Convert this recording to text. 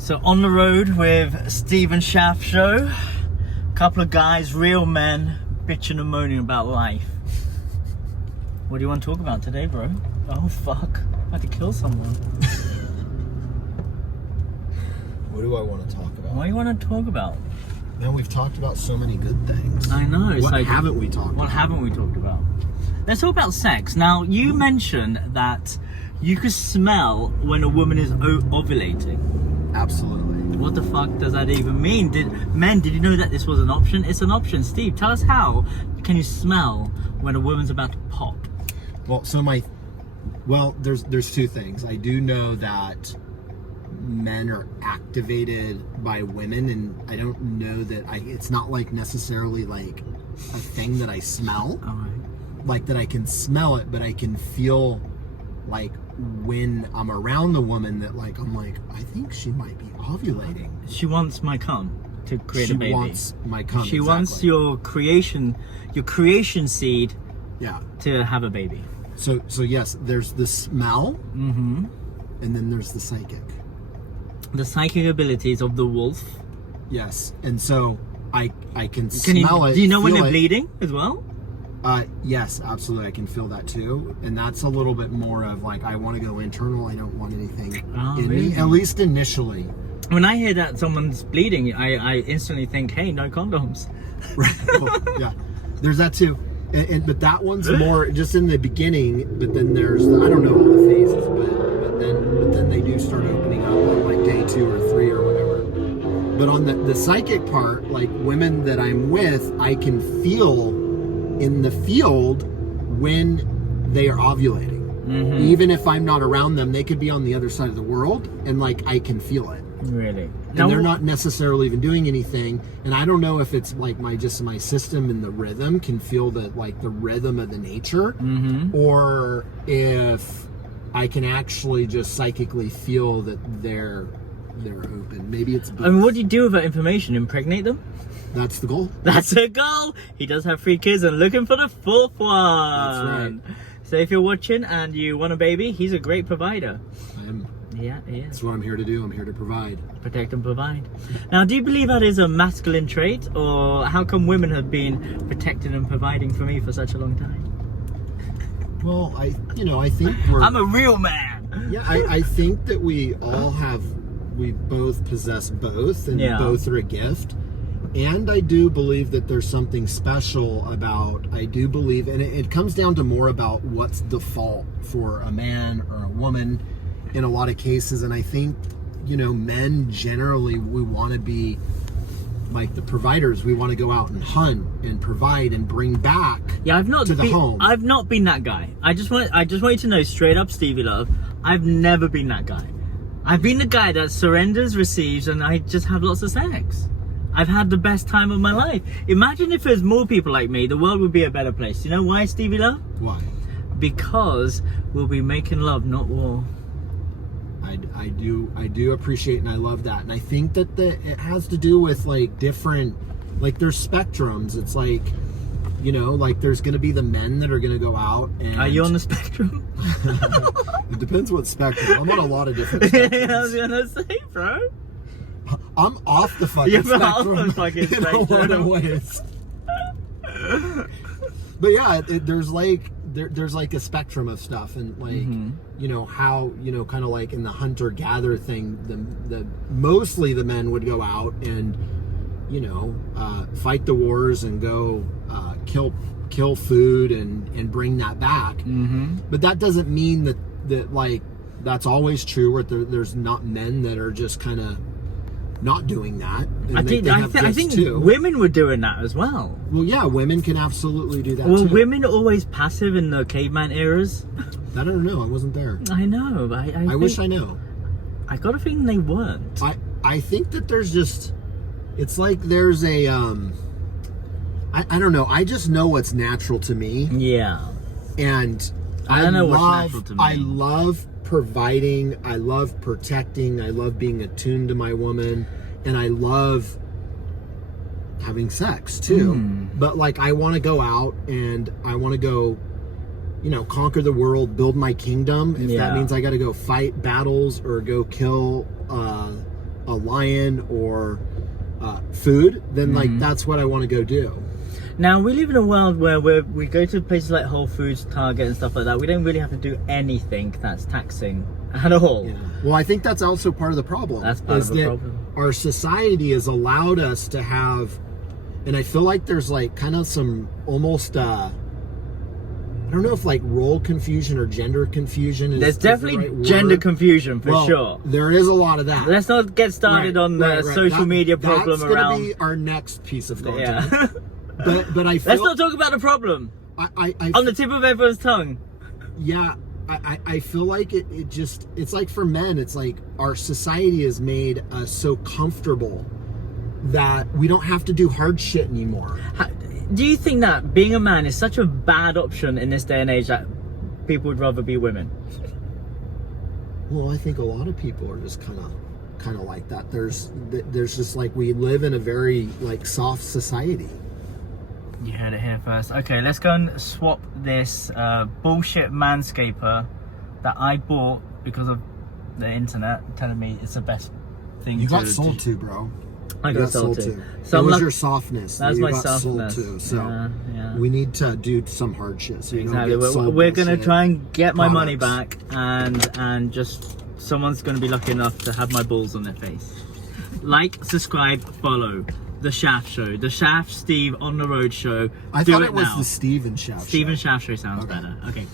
So on the road with Stevie Shaft Show, couple of guys, real men, bitching and moaning about life. What do you want to talk about today, bro? Oh fuck, I had to kill someone. What do I want to talk about? What do you want to talk about? Man, we've talked about so many good things. I know. It's What like, haven't we talked about? What haven't we talked about? Let's talk about sex. Now, you mentioned that you could smell when a woman is ovulating. Absolutely. What the fuck does that even mean? Did you know that this was an option? It's an option. Steve, tell us how can you smell when a woman's about to pop? Well, there's two things. I do know that men are activated by women, and I don't know that it's not like necessarily like a thing that I smell. All right. Like that I can smell it, but I can feel like when I'm around the woman that like I'm like, I think she might be ovulating. She wants my cum to create a baby. She wants my cum. She exactly. wants your creation seed. Yeah. To have a baby. So yes, there's the smell, Mm-hmm. and then there's the psychic. The psychic abilities of the wolf. Yes, and so I can smell it. Do you know when they're it. bleeding as well? Yes, absolutely. I can feel that too, and that's a little bit more of like I want to go internal. I don't want anything in me, at least initially. When I hear that someone's bleeding, I instantly think, hey, no condoms. Right. Well, yeah, there's that too, but that one's more just in the beginning. But then there's I don't know all the phases, but then they do start opening up on like day 2 or 3 or whatever. But on the psychic part, like women that I'm with, I can feel in the field when they are ovulating. Mm-hmm. Even if I'm not around them, they could be on the other side of the world, and like I can feel it. Really? And they're not necessarily even doing anything. And I don't know if it's like my system and the rhythm can feel the rhythm of the nature, mm-hmm. or if I can actually just psychically feel that they're open. Maybe it's both. I mean, what do you do with that information? Impregnate them? That's the goal. That's the goal. He does have 3 kids and looking for the 4th one. That's right. So if you're watching and you want a baby, he's a great provider. I am. Yeah, he is. That's what I'm here to do. I'm here to provide. Protect and provide. Now, do you believe that is a masculine trait, or how come women have been protecting and providing for me for such a long time? Well, I think I'm a real man. Yeah, I think that we both possess both, and both are a gift. And I do believe that there's something special about, and it comes down to more about what's default for a man or a woman in a lot of cases. And I think, men generally, we want to be like the providers. We want to go out and hunt and provide and bring back to the home. I've not been that guy. I just want you to know straight up, Stevie Love, I've never been that guy. I've been the guy that surrenders, receives, and I just have lots of sex. I've had the best time of my life. Imagine if there's more people like me, the world would be a better place. You know why, Stevie Love? Why? Because we'll be making love, not war. I do appreciate and I love that. And I think that it has to do with like different, like there's spectrums. It's like, like there's going to be the men that are going to go out and... Are you on the spectrum? It depends what spectrum. I'm on a lot of different spectrums. I was going to say, bro. I'm off the fucking spectrum in a lot of ways. But yeah, there's like a spectrum of stuff, and like mm-hmm. How kind of like in the hunter-gatherer thing, the mostly the men would go out and fight the wars and go kill food and bring that back. Mm-hmm. But that doesn't mean that like that's always true, where there's not men that are just kind of not doing that. And I think women were doing that as well. Well, yeah, women can absolutely do that too. Were women always passive in the caveman eras? I don't know. I wasn't there. I know. But I wish I knew. I got a feeling they weren't. I think that there's just... It's like there's a... I don't know. I just know what's natural to me. Yeah. And I don't know what's natural to me. I love providing, I love protecting, I love being attuned to my woman, and I love having sex too. But like I want to go out and I want to go, conquer the world, build my kingdom. If that means I got to go fight battles or go kill a a lion or food, then like that's what I want to go do. Now we live in a world where we go to places like Whole Foods, Target and stuff like that. We don't really have to do anything that's taxing at all. Yeah. Well, I think that's also part of the problem. That's part of the problem. Our society has allowed us to have, and I feel like there's like kind of some almost I don't know if like role confusion or gender confusion is. There's definitely gender confusion for sure. There is a lot of that. Let's not get started on the social media problem around. That's going to be our next piece of content. Yeah. but I feel. Let's not talk about the problem. On the tip of everyone's tongue. Yeah, I feel like it's like for men, it's like our society has made us so comfortable that we don't have to do hard shit anymore. Do you think that being a man is such a bad option in this day and age that people would rather be women? Well, I think a lot of people are just kind of like that. There's just like, we live in a very like soft society. You heard it here first. Okay, let's go and swap this bullshit Manscaper that I bought because of the internet telling me it's the best thing you got sold to, bro. I got sold to. So it was your softness. That's you my got softness. Sold to. So yeah. we need to do some hard shit. So exactly. We're gonna try and get my money back, and just someone's gonna be lucky enough to have my balls on their face. Like, subscribe, follow the Shaft Show, the Shaft Steve on the Road Show. I thought it was the Steven Shaft Show. Steven Shaft Show sounds better. Okay.